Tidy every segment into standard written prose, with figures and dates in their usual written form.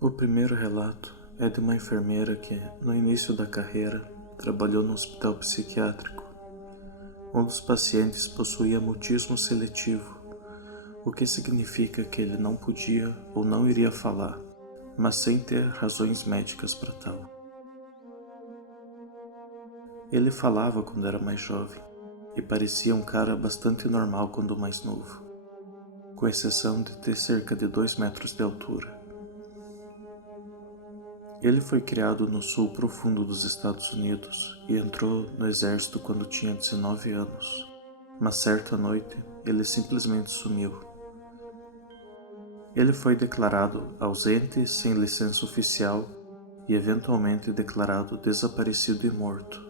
O primeiro relato é de uma enfermeira que, no início da carreira, trabalhou no hospital psiquiátrico. Um dos pacientes possuía mutismo seletivo, o que significa que ele não podia ou não iria falar, mas sem ter razões médicas para tal. Ele falava quando era mais jovem e parecia um cara bastante normal quando mais novo, com exceção de ter cerca de 2 metros de altura. Ele foi criado no sul profundo dos Estados Unidos e entrou no exército quando tinha 19 anos, mas certa noite ele simplesmente sumiu. Ele foi declarado ausente sem licença oficial e eventualmente declarado desaparecido e morto.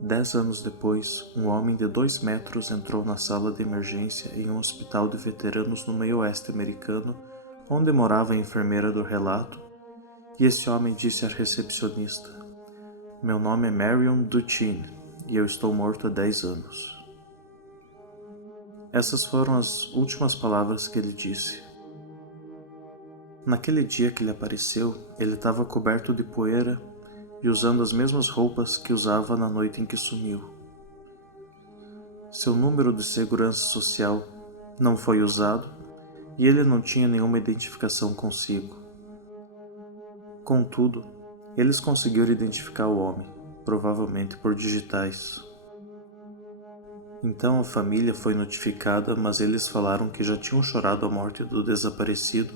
10 anos depois, um homem de 2 metros entrou na sala de emergência em um hospital de veteranos no meio oeste americano, onde morava a enfermeira do relato, e esse homem disse à recepcionista: "Meu nome é Marion Duchene e eu estou morto há 10 anos." Essas foram as últimas palavras que ele disse. Naquele dia que ele apareceu, ele estava coberto de poeira e usando as mesmas roupas que usava na noite em que sumiu. Seu número de segurança social não foi usado e ele não tinha nenhuma identificação consigo. Contudo, eles conseguiram identificar o homem, provavelmente por digitais. Então a família foi notificada, mas eles falaram que já tinham chorado a morte do desaparecido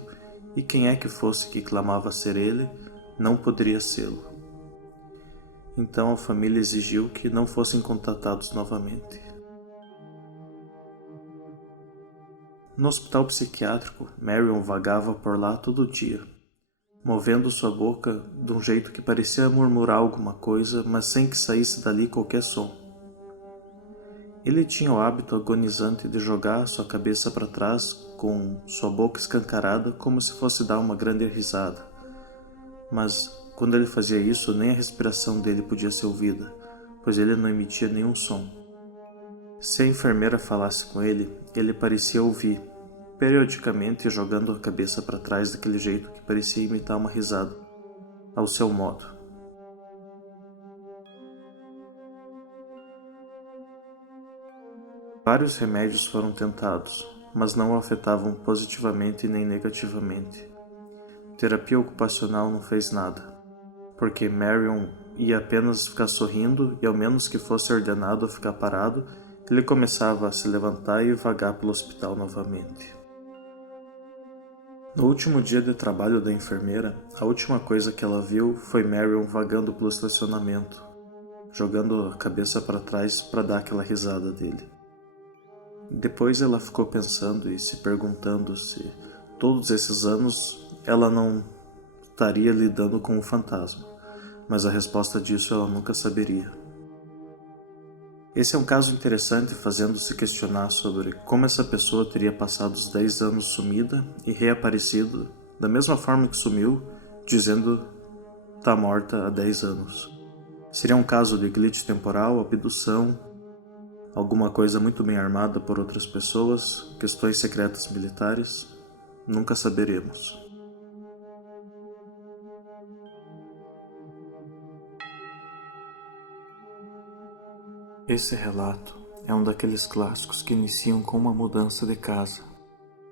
e quem é que fosse que clamava ser ele, não poderia sê-lo. Então a família exigiu que não fossem contatados novamente. No hospital psiquiátrico, Marion vagava por lá todo dia, movendo sua boca de um jeito que parecia murmurar alguma coisa, mas sem que saísse dali qualquer som. Ele tinha o hábito agonizante de jogar sua cabeça para trás com sua boca escancarada como se fosse dar uma grande risada. Mas, quando ele fazia isso, nem a respiração dele podia ser ouvida, pois ele não emitia nenhum som. Se a enfermeira falasse com ele, ele parecia ouvir, periodicamente jogando a cabeça para trás daquele jeito que parecia imitar uma risada, ao seu modo. Vários remédios foram tentados, mas não o afetavam positivamente nem negativamente. Terapia ocupacional não fez nada, porque Marion ia apenas ficar sorrindo e ao menos que fosse ordenado a ficar parado, ele começava a se levantar e vagar pelo hospital novamente. No último dia de trabalho da enfermeira, a última coisa que ela viu foi Marion vagando pelo estacionamento, jogando a cabeça para trás para dar aquela risada dele. Depois ela ficou pensando e se perguntando se, todos esses anos, ela não estaria lidando com um fantasma, mas a resposta disso ela nunca saberia. Esse é um caso interessante, fazendo-se questionar sobre como essa pessoa teria passado os 10 anos sumida e reaparecido da mesma forma que sumiu, dizendo tá morta há 10 anos. Seria um caso de glitch temporal, abdução, alguma coisa muito bem armada por outras pessoas, questões secretas militares? Nunca saberemos. Esse relato é um daqueles clássicos que iniciam com uma mudança de casa,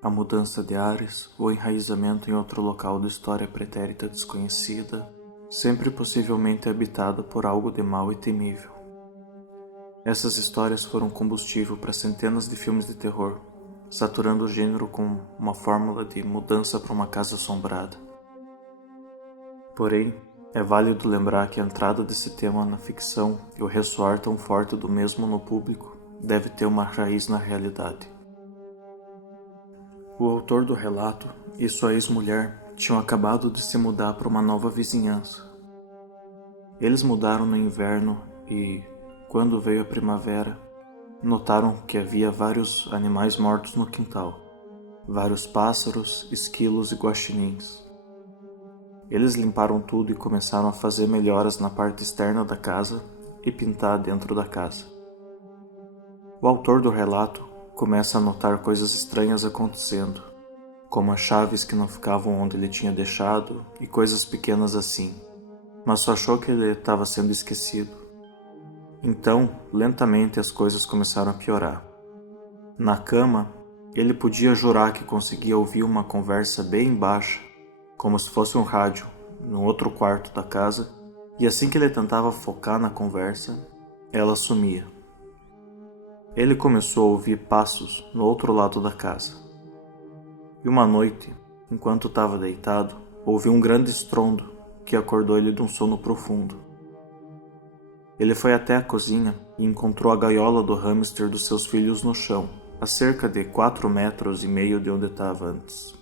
a mudança de ares ou enraizamento em outro local da história pretérita desconhecida, sempre possivelmente habitada por algo de mau e temível. Essas histórias foram combustível para centenas de filmes de terror, saturando o gênero com uma fórmula de mudança para uma casa assombrada. Porém, é válido lembrar que a entrada desse tema na ficção e o ressoar tão forte do mesmo no público deve ter uma raiz na realidade. O autor do relato e sua ex-mulher tinham acabado de se mudar para uma nova vizinhança. Eles mudaram no inverno e, quando veio a primavera, notaram que havia vários animais mortos no quintal, vários pássaros, esquilos e guaxinins. Eles limparam tudo e começaram a fazer melhoras na parte externa da casa e pintar dentro da casa. O autor do relato começa a notar coisas estranhas acontecendo, como as chaves que não ficavam onde ele tinha deixado e coisas pequenas assim, mas só achou que ele estava sendo esquecido. Então, lentamente as coisas começaram a piorar. Na cama, ele podia jurar que conseguia ouvir uma conversa bem baixa, como se fosse um rádio, no outro quarto da casa, e assim que ele tentava focar na conversa, ela sumia. Ele começou a ouvir passos no outro lado da casa. E uma noite, enquanto estava deitado, ouviu um grande estrondo que acordou ele de um sono profundo. Ele foi até a cozinha e encontrou a gaiola do hamster dos seus filhos no chão, a cerca de 4,5 metros de onde estava antes.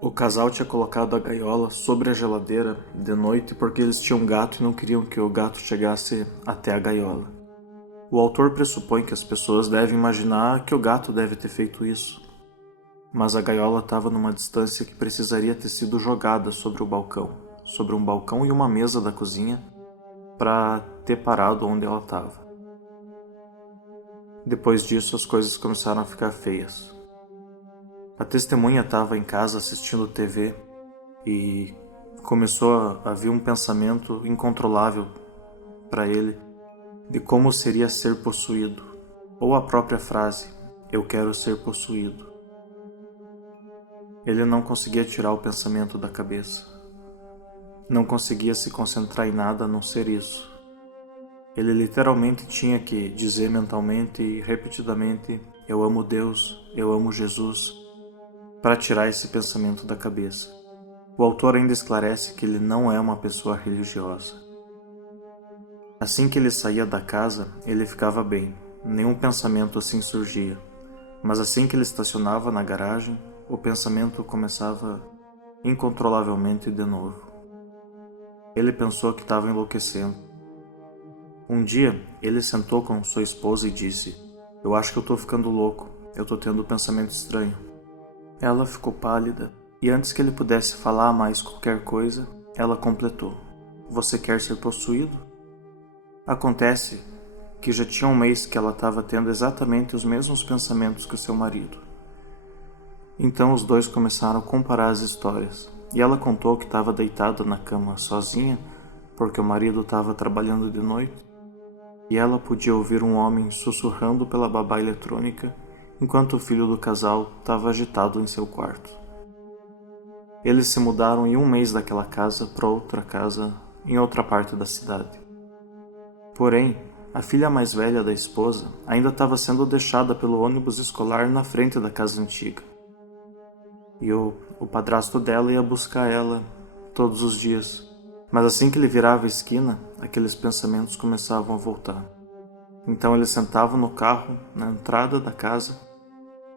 O casal tinha colocado a gaiola sobre a geladeira de noite porque eles tinham um gato e não queriam que o gato chegasse até a gaiola. O autor pressupõe que as pessoas devem imaginar que o gato deve ter feito isso, mas a gaiola estava numa distância que precisaria ter sido jogada sobre um balcão e uma mesa da cozinha, para ter parado onde ela estava. Depois disso, as coisas começaram a ficar feias. A testemunha estava em casa assistindo TV e começou a vir um pensamento incontrolável para ele de como seria ser possuído, ou a própria frase, eu quero ser possuído. Ele não conseguia tirar o pensamento da cabeça. Não conseguia se concentrar em nada a não ser isso. Ele literalmente tinha que dizer mentalmente e repetidamente, eu amo Deus, eu amo Jesus, para tirar esse pensamento da cabeça. O autor ainda esclarece que ele não é uma pessoa religiosa. Assim que ele saía da casa, ele ficava bem, nenhum pensamento assim surgia. Mas assim que ele estacionava na garagem, o pensamento começava incontrolavelmente de novo. Ele pensou que estava enlouquecendo. Um dia, ele sentou com sua esposa e disse, eu acho que eu estou ficando louco, eu estou tendo um pensamento estranho. Ela ficou pálida, e antes que ele pudesse falar mais qualquer coisa, ela completou, você quer ser possuído? Acontece que já tinha um mês que ela estava tendo exatamente os mesmos pensamentos que o seu marido. Então os dois começaram a comparar as histórias, e ela contou que estava deitada na cama sozinha, porque o marido estava trabalhando de noite, e ela podia ouvir um homem sussurrando pela babá eletrônica, enquanto o filho do casal estava agitado em seu quarto. Eles se mudaram em um mês daquela casa para outra casa em outra parte da cidade. Porém, a filha mais velha da esposa ainda estava sendo deixada pelo ônibus escolar na frente da casa antiga. E o padrasto dela ia buscar ela todos os dias. Mas assim que ele virava a esquina, aqueles pensamentos começavam a voltar. Então ele sentava no carro, na entrada da casa,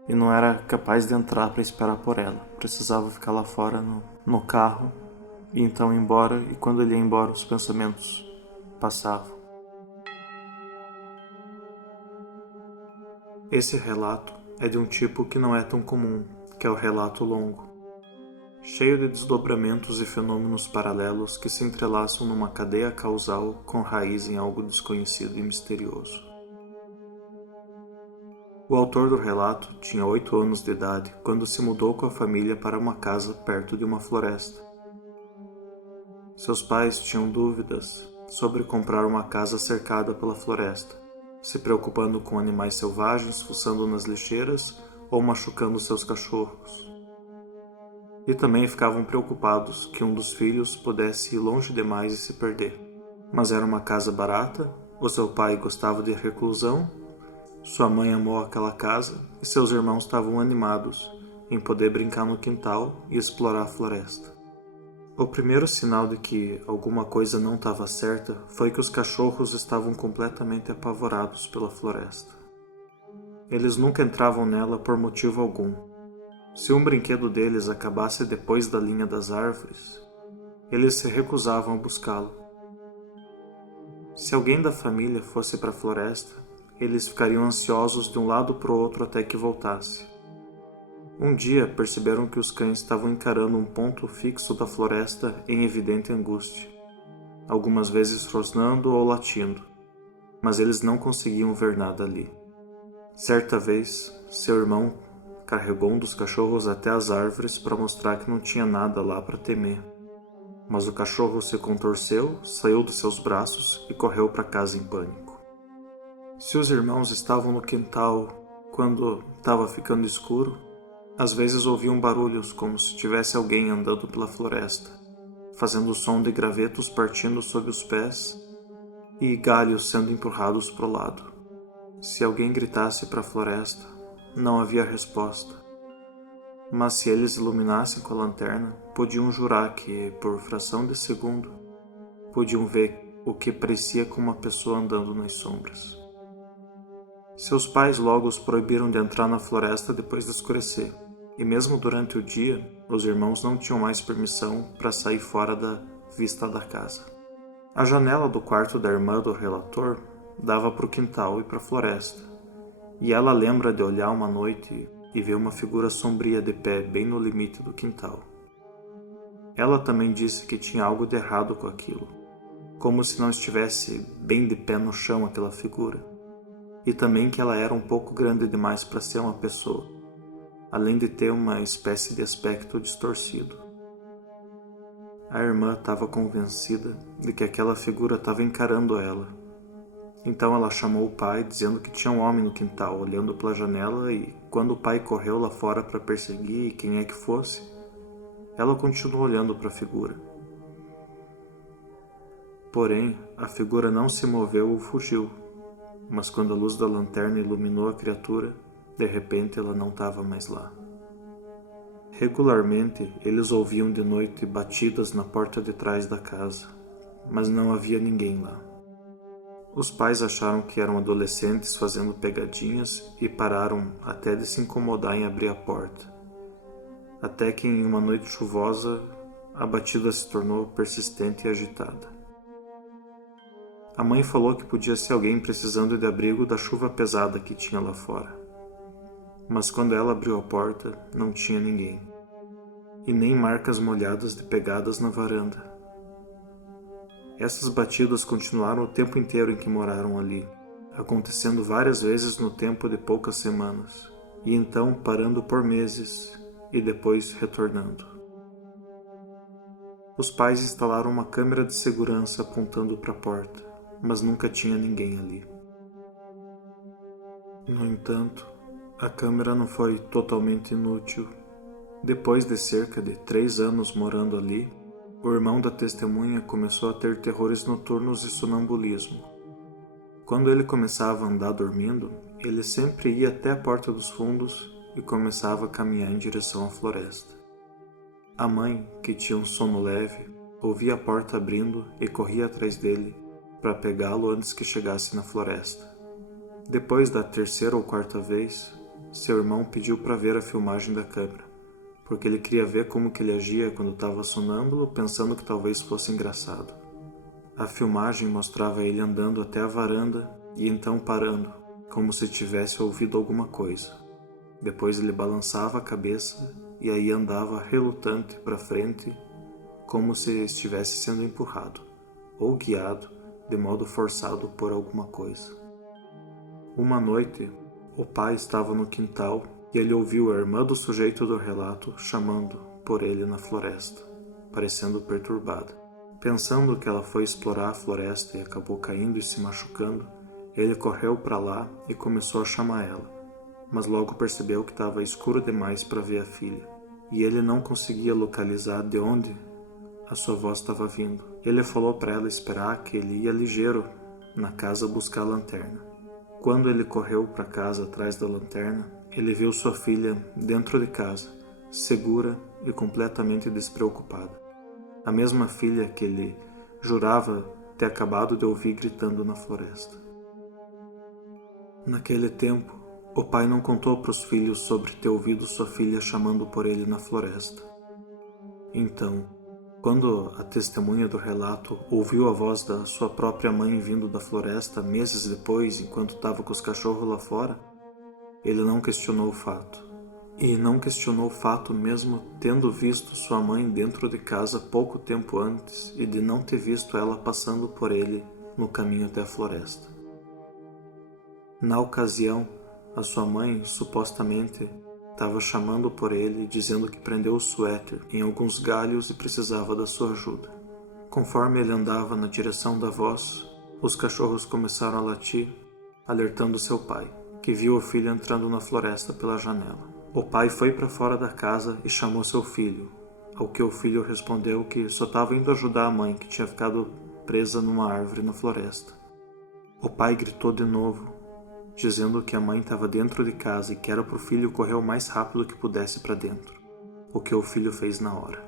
e não era capaz de entrar para esperar por ela. Precisava ficar lá fora no carro, e então ir embora, e quando ele ia embora os pensamentos passavam. Esse relato é de um tipo que não é tão comum, que é o relato longo, cheio de desdobramentos e fenômenos paralelos que se entrelaçam numa cadeia causal com raiz em algo desconhecido e misterioso. O autor do relato tinha 8 anos de idade quando se mudou com a família para uma casa perto de uma floresta. Seus pais tinham dúvidas sobre comprar uma casa cercada pela floresta, se preocupando com animais selvagens fuçando nas lixeiras ou machucando seus cachorros. E também ficavam preocupados que um dos filhos pudesse ir longe demais e se perder. Mas era uma casa barata, o seu pai gostava de reclusão, sua mãe amou aquela casa e seus irmãos estavam animados em poder brincar no quintal e explorar a floresta. O primeiro sinal de que alguma coisa não estava certa foi que os cachorros estavam completamente apavorados pela floresta. Eles nunca entravam nela por motivo algum. Se um brinquedo deles acabasse depois da linha das árvores, eles se recusavam a buscá-lo. Se alguém da família fosse para a floresta, eles ficariam ansiosos de um lado para o outro até que voltasse. Um dia perceberam que os cães estavam encarando um ponto fixo da floresta em evidente angústia, algumas vezes rosnando ou latindo, mas eles não conseguiam ver nada ali. Certa vez, seu irmão carregou um dos cachorros até as árvores para mostrar que não tinha nada lá para temer. Mas o cachorro se contorceu, saiu dos seus braços e correu para casa em pânico. Se os irmãos estavam no quintal quando estava ficando escuro, às vezes ouviam barulhos como se tivesse alguém andando pela floresta, fazendo o som de gravetos partindo sob os pés e galhos sendo empurrados para o lado. Se alguém gritasse para a floresta, não havia resposta. Mas se eles iluminassem com a lanterna, podiam jurar que, por fração de segundo, podiam ver o que parecia com uma pessoa andando nas sombras. Seus pais logo os proibiram de entrar na floresta depois de escurecer, e mesmo durante o dia, os irmãos não tinham mais permissão para sair fora da vista da casa. A janela do quarto da irmã do relator dava para o quintal e para a floresta, e ela lembra de olhar uma noite e ver uma figura sombria de pé bem no limite do quintal. Ela também disse que tinha algo de errado com aquilo, como se não estivesse bem de pé no chão aquela figura, e também que ela era um pouco grande demais para ser uma pessoa, além de ter uma espécie de aspecto distorcido. A irmã estava convencida de que aquela figura estava encarando ela. Então ela chamou o pai, dizendo que tinha um homem no quintal, olhando pela janela, e quando o pai correu lá fora para perseguir quem é que fosse, ela continuou olhando para a figura. Porém, a figura não se moveu ou fugiu, mas quando a luz da lanterna iluminou a criatura, de repente ela não estava mais lá. Regularmente, eles ouviam de noite batidas na porta de trás da casa, mas não havia ninguém lá. Os pais acharam que eram adolescentes fazendo pegadinhas e pararam até de se incomodar em abrir a porta. Até que em uma noite chuvosa, a batida se tornou persistente e agitada. A mãe falou que podia ser alguém precisando de abrigo da chuva pesada que tinha lá fora. Mas quando ela abriu a porta, não tinha ninguém. E nem marcas molhadas de pegadas na varanda. Essas batidas continuaram o tempo inteiro em que moraram ali, acontecendo várias vezes no tempo de poucas semanas, e então parando por meses e depois retornando. Os pais instalaram uma câmera de segurança apontando para a porta, mas nunca tinha ninguém ali. No entanto, a câmera não foi totalmente inútil. Depois de cerca de 3 anos morando ali, o irmão da testemunha começou a ter terrores noturnos e sonambulismo. Quando ele começava a andar dormindo, ele sempre ia até a porta dos fundos e começava a caminhar em direção à floresta. A mãe, que tinha um sono leve, ouvia a porta abrindo e corria atrás dele para pegá-lo antes que chegasse na floresta. Depois da 3ª ou 4ª vez, seu irmão pediu para ver a filmagem da câmera, porque ele queria ver como que ele agia quando estava sonâmbulo, pensando que talvez fosse engraçado. A filmagem mostrava ele andando até a varanda e então parando, como se tivesse ouvido alguma coisa. Depois ele balançava a cabeça e aí andava relutante para frente, como se estivesse sendo empurrado, ou guiado de modo forçado por alguma coisa. Uma noite, o pai estava no quintal e ele ouviu a irmã do sujeito do relato chamando por ele na floresta, parecendo perturbada. Pensando que ela foi explorar a floresta e acabou caindo e se machucando, ele correu para lá e começou a chamar ela, mas logo percebeu que estava escuro demais para ver a filha, e ele não conseguia localizar de onde a sua voz estava vindo. Ele falou para ela esperar que ele ia ligeiro na casa buscar a lanterna. Quando ele correu para casa atrás da lanterna, ele viu sua filha dentro de casa, segura e completamente despreocupada. A mesma filha que ele jurava ter acabado de ouvir gritando na floresta. Naquele tempo, o pai não contou para os filhos sobre ter ouvido sua filha chamando por ele na floresta. Então, quando a testemunha do relato ouviu a voz da sua própria mãe vindo da floresta meses depois, enquanto estava com os cachorros lá fora, ele não questionou o fato. E não questionou o fato mesmo tendo visto sua mãe dentro de casa pouco tempo antes e de não ter visto ela passando por ele no caminho até a floresta. Na ocasião, a sua mãe, supostamente, Estava chamando por ele e dizendo que prendeu o suéter em alguns galhos e precisava da sua ajuda. Conforme ele andava na direção da voz, os cachorros começaram a latir, alertando seu pai, que viu o filho entrando na floresta pela janela. O pai foi para fora da casa e chamou seu filho, ao que o filho respondeu que só estava indo ajudar a mãe, que tinha ficado presa numa árvore na floresta. O pai gritou de novo, dizendo que a mãe estava dentro de casa e que era para o filho correr o mais rápido que pudesse para dentro, o que o filho fez na hora.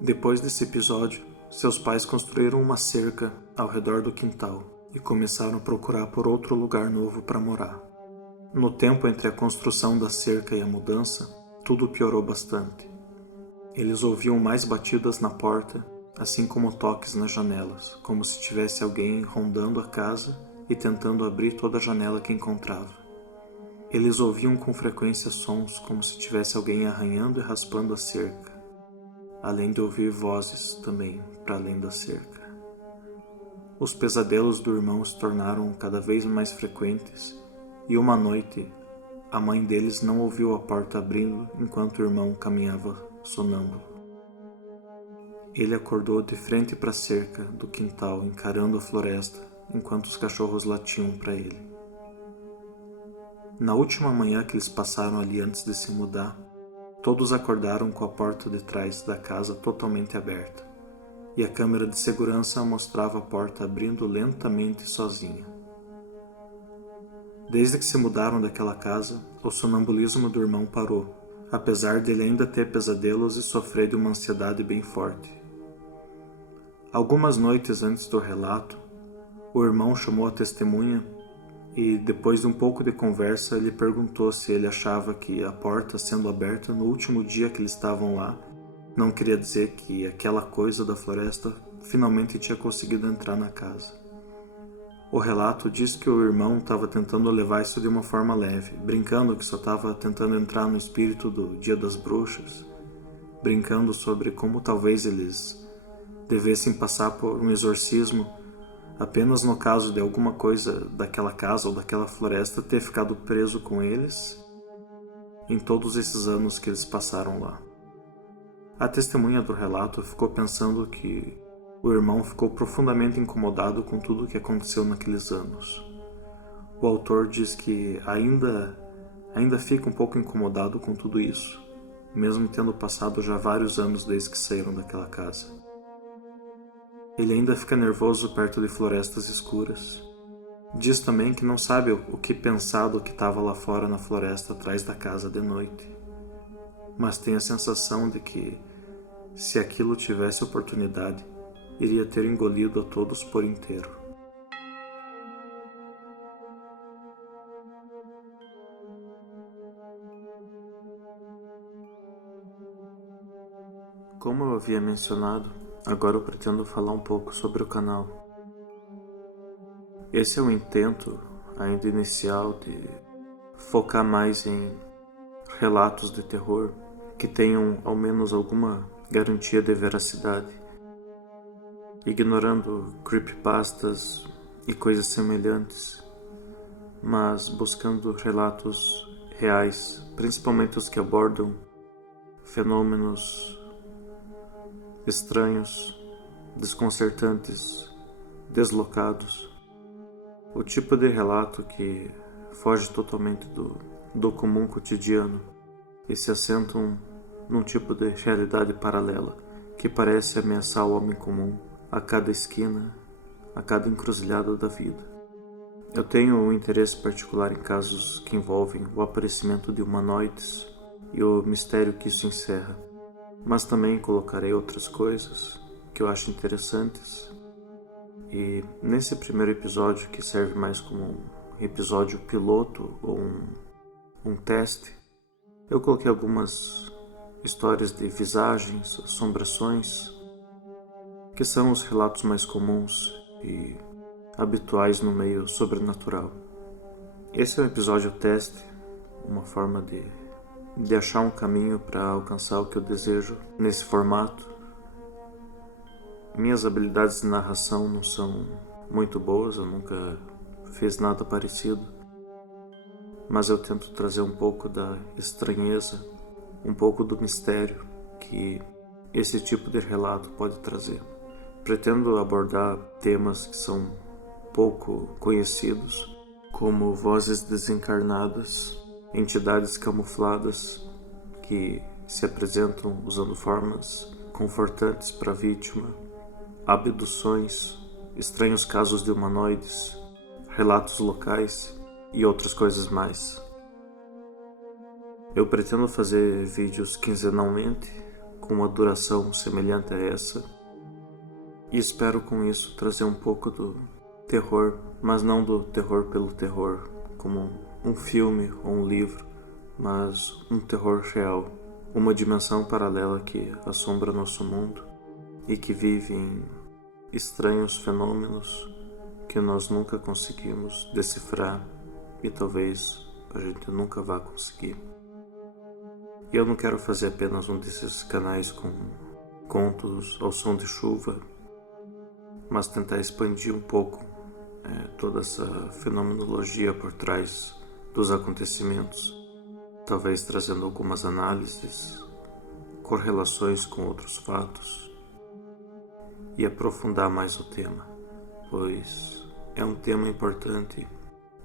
Depois desse episódio, seus pais construíram uma cerca ao redor do quintal e começaram a procurar por outro lugar novo para morar. No tempo entre a construção da cerca e a mudança, tudo piorou bastante. Eles ouviam mais batidas na porta, assim como toques nas janelas, como se tivesse alguém rondando a casa e tentando abrir toda a janela que encontrava. Eles ouviam com frequência sons como se tivesse alguém arranhando e raspando a cerca, além de ouvir vozes também para além da cerca. Os pesadelos do irmão se tornaram cada vez mais frequentes e uma noite a mãe deles não ouviu a porta abrindo enquanto o irmão caminhava sonâmbulo. Ele acordou de frente para a cerca do quintal, encarando a floresta, enquanto os cachorros latiam para ele. Na última manhã que eles passaram ali antes de se mudar, todos acordaram com a porta de trás da casa totalmente aberta, e a câmera de segurança mostrava a porta abrindo lentamente sozinha. Desde que se mudaram daquela casa, o sonambulismo do irmão parou, apesar de ele ainda ter pesadelos e sofrer de uma ansiedade bem forte. Algumas noites antes do relato, o irmão chamou a testemunha e, depois de um pouco de conversa, ele perguntou se ele achava que a porta sendo aberta no último dia que eles estavam lá não queria dizer que aquela coisa da floresta finalmente tinha conseguido entrar na casa. O relato diz que o irmão estava tentando levar isso de uma forma leve, brincando que só estava tentando entrar no espírito do Dia das Bruxas, brincando sobre como talvez eles devessem passar por um exorcismo apenas no caso de alguma coisa daquela casa ou daquela floresta ter ficado preso com eles em todos esses anos que eles passaram lá. A testemunha do relato ficou pensando que o irmão ficou profundamente incomodado com tudo o que aconteceu naqueles anos. O autor diz que ainda fica um pouco incomodado com tudo isso, mesmo tendo passado já vários anos desde que saíram daquela casa. Ele ainda fica nervoso perto de florestas escuras. Diz também que não sabe o que pensar do que estava lá fora na floresta atrás da casa de noite, mas tem a sensação de que, se aquilo tivesse oportunidade, iria ter engolido a todos por inteiro. Como eu havia mencionado, agora eu pretendo falar um pouco sobre o canal. Esse é o intento, ainda inicial, de focar mais em relatos de terror que tenham ao menos alguma garantia de veracidade, ignorando creepypastas e coisas semelhantes, mas buscando relatos reais, principalmente os que abordam fenômenos estranhos, desconcertantes, deslocados. O tipo de relato que foge totalmente do comum cotidiano e se assentam num tipo de realidade paralela que parece ameaçar o homem comum a cada esquina, a cada encruzilhada da vida. Eu tenho um interesse particular em casos que envolvem o aparecimento de humanoides e o mistério que isso encerra, mas também colocarei outras coisas que eu acho interessantes. E nesse primeiro episódio, que serve mais como um episódio piloto ou um teste, eu coloquei algumas histórias de visagens, assombrações, que são os relatos mais comuns e habituais no meio sobrenatural. Esse é um episódio teste, uma forma de achar um caminho para alcançar o que eu desejo nesse formato. Minhas habilidades de narração não são muito boas, eu nunca fiz nada parecido, mas eu tento trazer um pouco da estranheza, um pouco do mistério que esse tipo de relato pode trazer. Pretendo abordar temas que são pouco conhecidos, como vozes desencarnadas, entidades camufladas que se apresentam usando formas confortantes para a vítima, abduções, estranhos casos de humanoides, relatos locais e outras coisas mais. Eu pretendo fazer vídeos quinzenalmente, com uma duração semelhante a essa, e espero com isso trazer um pouco do terror, mas não do terror pelo terror, como um filme ou um livro, mas um terror real, uma dimensão paralela que assombra nosso mundo e que vive em estranhos fenômenos que nós nunca conseguimos decifrar e talvez a gente nunca vá conseguir. E eu não quero fazer apenas um desses canais com contos ao som de chuva, mas tentar expandir um pouco toda essa fenomenologia por trás dos acontecimentos, talvez trazendo algumas análises, correlações com outros fatos e aprofundar mais o tema, pois é um tema importante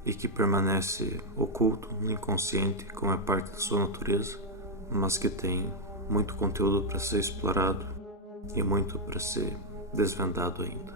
e que permanece oculto no inconsciente como é parte da sua natureza, mas que tem muito conteúdo para ser explorado e muito para ser desvendado ainda.